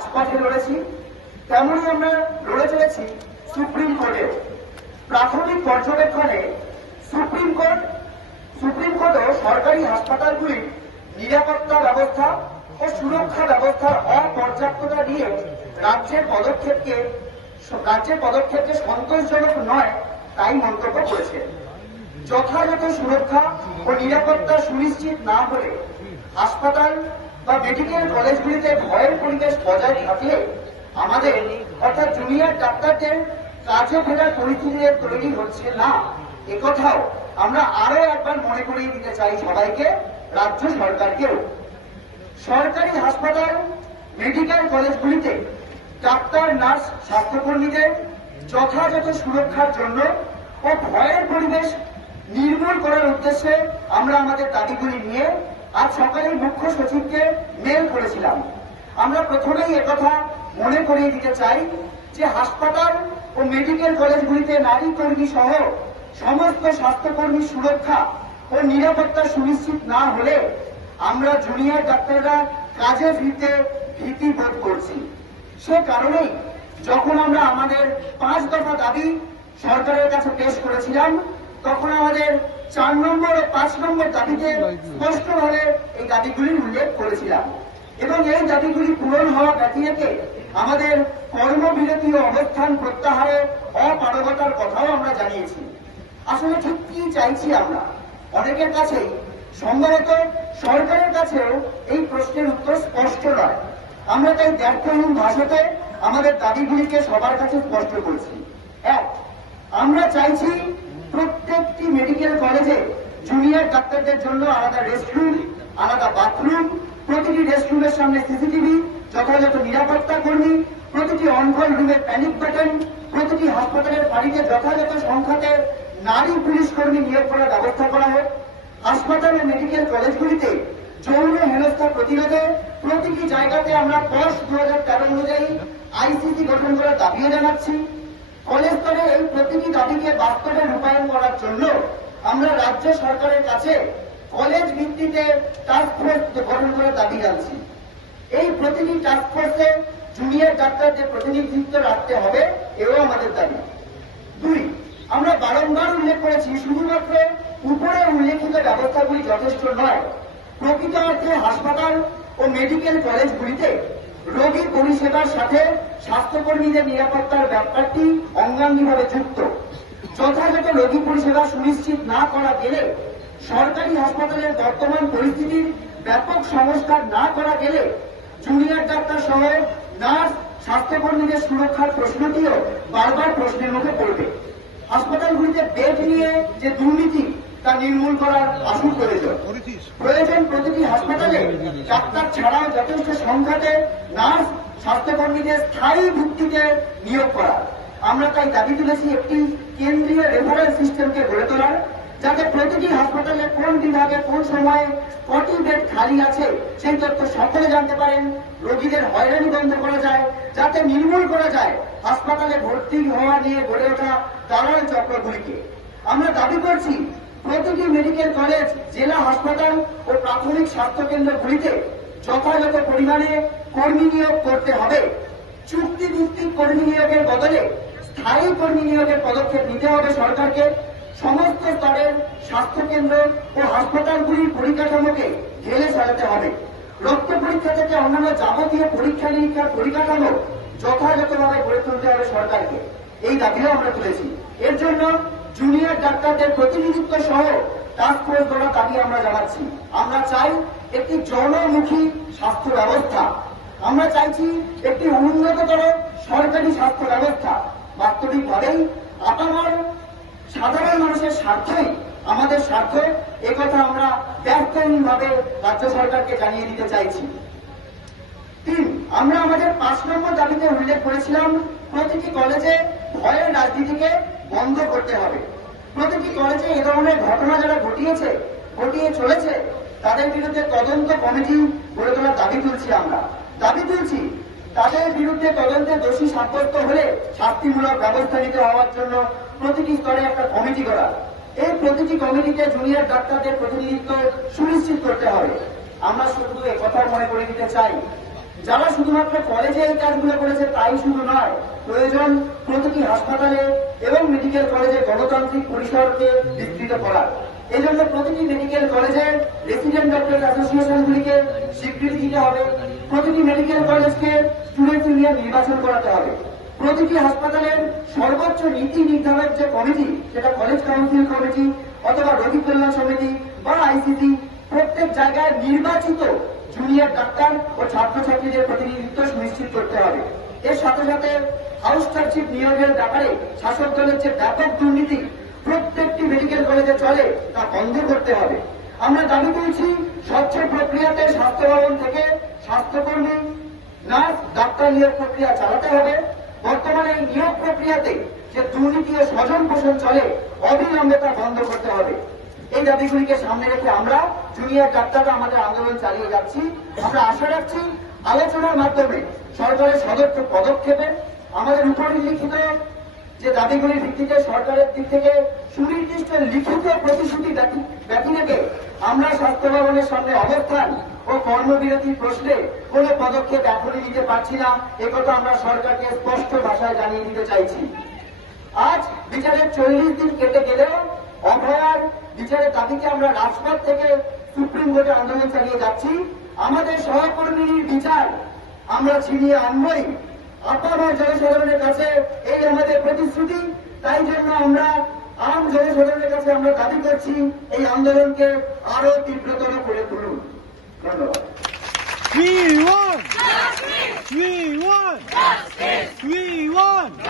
রাজপথে লড়েছি, তেমনই আমরা লড়ে চলেছি সুপ্রিম কোর্টে। প্রাথমিক পর্যবেক্ষণে সুপ্রিম কোর্ট, সুপ্রিম কোর্টও সরকারি হাসপাতালগুলির নিরাপত্তা ব্যবস্থা ও সুরক্ষা ব্যবস্থার অপর্যাপ্ততা নিয়ে রাজ্যের পদক্ষেপকে রাজ্যের পদক্ষেপকে সন্তোষজনক নয়, তাই মন্তব্য করেছে। যথাযথ সুরক্ষা ও নিরাপত্তা সুনিশ্চিত না হলে হাসপাতাল বা মেডিকেল কলেজগুলিতে ভয়ের পরিবেশ বজায় থাকলে আমাদের অর্থাৎ জুনিয়র ডাক্তারদের কাজে ফেরার পরিস্থিতি তৈরি হচ্ছে না। একথাও আমরা আরও একবার মনে করিয়ে দিতে চাই সবাইকে, রাজ্য সরকারকেও। সরকারি হাসপাতাল, মেডিকেল কলেজগুলিতে ডাক্তার, নার্স, স্বাস্থ্যকর্মীদের যথাযথ সুরক্ষার জন্য ও ভয়ের উদ্দেশ্যে আমরা আমাদের দাবিগুলি নিয়ে আজ সকালে মুখ্য সচিবকে মেল করেছিলাম। আমরা প্রথমেই একথা মনে করিয়ে দিতে চাই যে হাসপাতাল ও মেডিকেল কলেজগুলিতে নারী কর্মী সহ সমস্ত স্বাস্থ্যকর্মী সুরক্ষা ও নিরাপত্তা সুনিশ্চিত না হলে আমরা জুনিয়র ডাক্তাররা কাজে ফিরতে ভীতি বোধ করছি। সে কারণেই যখন আমরা আমাদের পাঁচ দফা দাবি সরকারের কাছে পেশ করেছিলাম তখন আমাদের চার নম্বর ও পাঁচ নম্বর দাবিতে স্পষ্টভাবে এই দাবিগুলির উল্লেখ করেছিলাম। এবং এই দাবিগুলি পূরণ হওয়া ব্যতি আমাদের কর্মবিরতি অবস্থান প্রত্যাহারে অপারগতার কথাও আমরা জানিয়েছি। আসলে ঠিক কি চাইছি আমরা? অনেকের কাছেই সম্ভবত সরকারের কাছেও এই প্রশ্নের উত্তর স্পষ্ট নয়। আমরা তাই দ্ব্যর্থহীন ভাষাতে আমাদের দাবিগুলিকে সবার কাছে স্পষ্ট করেছি। এক, আমরা চাইছি প্রত্যেকটি মেডিকেল কলেজে জুনিয়র ডাক্তারদের জন্য আলাদা রেস্টরুম আলাদা বাথরুম প্রতিটি রেস্টরুমের সামনে সিসিটিভি যথাযথ নিরাপত্তা কর্মী, প্রতিটি অনকল রুমে প্যানিক বাটন প্রতিটি হাসপাতালের বাড়িতে যথাযথ সংখ্যাতে নারী পুলিশ কর্মী নিয়োগ করার ব্যবস্থা করা হোক। হাসপাতাল ও মেডিকেল কলেজগুলিতে যৌন হেনস্থা প্রতিরোধে প্রতিটি জায়গাতে আমরা পশ দু হাজার তেরো অনুযায়ী আইসিসি গঠন করার দাবিও জানাচ্ছি। কলেজ স্তরে এই প্রতিটি দাবিকে বাস্তবে রূপায়ণ করার জন্য আমরা রাজ্য সরকারের কাছে কলেজ ভিত্তিতে টাস্ক ফোর্স গঠন করার দাবি জানছি এই প্রতিটি টাস্ক ফোর্সে জুনিয়র ডাক্তারদের প্রতিনিধিত্ব রাখতে হবে, এও আমাদের দাবি। দুই, আমরা বারংবার উল্লেখ করেছি, শুধুমাত্র উপরে উল্লেখিত ব্যবস্থাগুলি যথেষ্ট নয়। প্রকৃত অর্থে হাসপাতাল ও মেডিকেল কলেজগুলিতে রোগী পরিষেবার সাথে স্বাস্থ্যকর্মীদের নিরাপত্তার ব্যাপারটি অঙ্গাঙ্গিভাবে যুক্ত। যথাযথ রোগী পরিষেবা সুনিশ্চিত না করা গেলে সরকারি হাসপাতালের বর্তমান পরিস্থিতির ব্যাপক সংস্কার না করা গেলে জুনিয়র ডাক্তার সহ নার্স, স্বাস্থ্যকর্মীদের সুরক্ষার প্রশ্নটিও বারবার প্রশ্নের মুখে পড়বে। হাসপাতালগুলিতে বেড নিয়ে যে দুর্নীতি, তা নির্মূল করার আশু প্রয়োজন। প্রয়োজন প্রতিটি হাসপাতালে ডাক্তার ছাড়াও যথেষ্ট সংখ্যাতে নার্স, স্বাস্থ্যকর্মীদের স্থায়ী ভিত্তিতে নিয়োগ করা। আমরা তাই দাবি তুলেছি একটি কেন্দ্রীয় রেফারেল সিস্টেমকে গড়ে তোলার, যাতে প্রতিটি হাসপাতালে কোন বিভাগে কোন সময়ে কটি বেড খালি আছে সেই তথ্য সকলে জানতে পারেন, রোগীদের হয়রানি বন্ধ করা যায়, যাতে নির্মূল করা যায় হাসপাতালে ভর্তি হওয়া নিয়ে গড়ে ওঠা দালাল চক্রগুলিকে। আমরা দাবি করছি, প্রতিটি মেডিকেল কলেজ জেলা হাসপাতাল ও প্রাথমিক স্বাস্থ্য কেন্দ্রগুলিতে যথাযথ পরিমাণে কর্মী নিয়োগ করতে হবে। চুক্তি ভিত্তিক কর্মী নিয়োগের বদলে স্থায়ী কর্মী নিয়োগের পদক্ষেপ নিতে হবে সরকারকে। সমস্ত স্তরের স্বাস্থ্য কেন্দ্র ও হাসপাতালগুলির পরিকাঠামোকে ঢেলে সাজাতে হবে। রক্ত পরীক্ষা থেকে অন্যান্য যাবতীয় পরীক্ষা নিরীক্ষার পরিকাঠামো যথাযথভাবে গড়ে তুলতে হবে সরকারকে। এই দাবিও আমরা তুলেছি। এর জন্য জুনিয়র ডাক্তারদের প্রতিনিধিত্ব সহ টাস্ক ফোর্স গড়ার দাবি আমরা জানাচ্ছি। আমরা চাই একটি জনমুখী স্বাস্থ্য ব্যবস্থা। আমরা চাইছি একটি উন্নততর সরকারি স্বাস্থ্য ব্যবস্থা। বাস্তবিকভাবেই আপামর সাধারণ মানুষের স্বার্থই, আমাদের স্বার্থ একথা আমরা ব্যর্থহীনভাবে রাজ্য সরকারকে জানিয়ে দিতে চাইছি। তিন, আমরা আমাদের পাঁচ নম্বর দাবিতে উল্লেখ করেছিলাম, প্রতিটি কলেজে ভয়ের রাজনীতিকে বন্ধ করতে হবে। প্রতিটি কলেজে এ ধরনের ঘটনা যারা ঘটিয়েছে, ঘটিয়ে চলেছে, তাদের বিরুদ্ধে তদন্ত কমিটি গড়ে তোলার দাবি তুলছি আমরা। দাবি তুলছি তাদের বিরুদ্ধে তদন্তে দোষী সাব্যস্ত হলে শাস্তিমূলক ব্যবস্থা নিতে হওয়ার জন্য প্রতিটি স্তরে একটা কমিটি করা এই প্রতিটি কমিটিতে জুনিয়র ডাক্তারদের প্রতিনিধিত্ব সুনিশ্চিত করতে হবে। আমরা শুধু কথা মনে করে দিতে চাই, যারা শুধুমাত্র কলেজে এই কাজগুলো করেছে তাই শুধু নয়, প্রয়োজন প্রতিটি হাসপাতালে এবং মেডিকেল কলেজে গণতান্ত্রিক পরিসরকে বিস্তৃত করা। এই জন্য প্রতিটি মেডিকেল কলেজে রেসিডেন্ট ডক্টর অ্যাসোসিয়েশনগুলিকে স্বীকৃতি দিতে হবে। প্রতিটি মেডিকেল কলেজকে স্টুডেন্ট ইউনিয়ন নির্বাচন করাতে হবে। প্রতিটি হাসপাতালের সর্বোচ্চ নীতি নির্ধারক যে কমিটি, সেটা কলেজ কাউন্সিল কমিটি অথবা রোগী কল্যাণ সমিতি বা আইসিসি প্রত্যেক জায়গায় নির্বাচিত জুনিয়র ডাক্তার ও ছাত্রছাত্রীদের প্রতিনিধিত্ব সুনিশ্চিত করতে হবে। এর সাথে সাথে হাউস চার্জশিপ নিয়োগের ব্যাপারে শাসক দলের যে ব্যাপক দুর্নীতি প্রত্যেকটি মেডিকেল কলেজে চলে, তা বন্ধ করতে হবে। আমরা দাবি করছি, স্বচ্ছ প্রক্রিয়াতে স্বাস্থ্য ভবন থেকে স্বাস্থ্যকর্মী, নার্স, ডাক্তার নিয়োগ প্রক্রিয়া চালাতে হবে। বর্তমানে এই নিয়োগ প্রক্রিয়াতে যে দুর্নীতি ও স্বজন পোষণ চলে, অবিলম্বে তা বন্ধ করতে হবে। এই দাবিগুলিকে সামনে রেখে আমরা জুনিয়র ডাক্তাররা আমাদের আন্দোলন চালিয়ে যাচ্ছি। আমরা আশা রাখছি আলোচনার মাধ্যমে সরকারের সদর্থ পদক্ষেপে আমাদের উপরিলিখিত যে দাবিগুলির ভিত্তিতে সরকারের দিক থেকে সুনির্দিষ্ট লিখিত প্রতিশ্রুতি ব্যতি- ব্যতি রেখে আমরা স্বাস্থ্য ভবনের সামনে অবস্থান ও কর্মবিরতির প্রশ্নে কোনো পদক্ষেপ এখনই নিতে পারছি না। একথা আমরা সরকারকে স্পষ্ট ভাষায় জানিয়ে দিতে চাইছি। আজ বিচারের চল্লিশ দিন কেটে গেলেও অভয়ার বিচারের দাবিকে আমরা রাজপথ থেকে সুপ্রিম কোর্টে আন্দোলন চালিয়ে যাচ্ছি। আমাদের সহকর্মীর বিচার আমরা ছিনিয়ে আনবই। আপামর জনসাধারণের কাছে এই আমাদের প্রতিশ্রুতি। তাই জন্য আমরা আম জনসাধারণের কাছে আমরা দাবি করছি, এই আন্দোলনকে আরও তীব্রতর করে তুলুন। We won! Justice! We won! Justice! We won!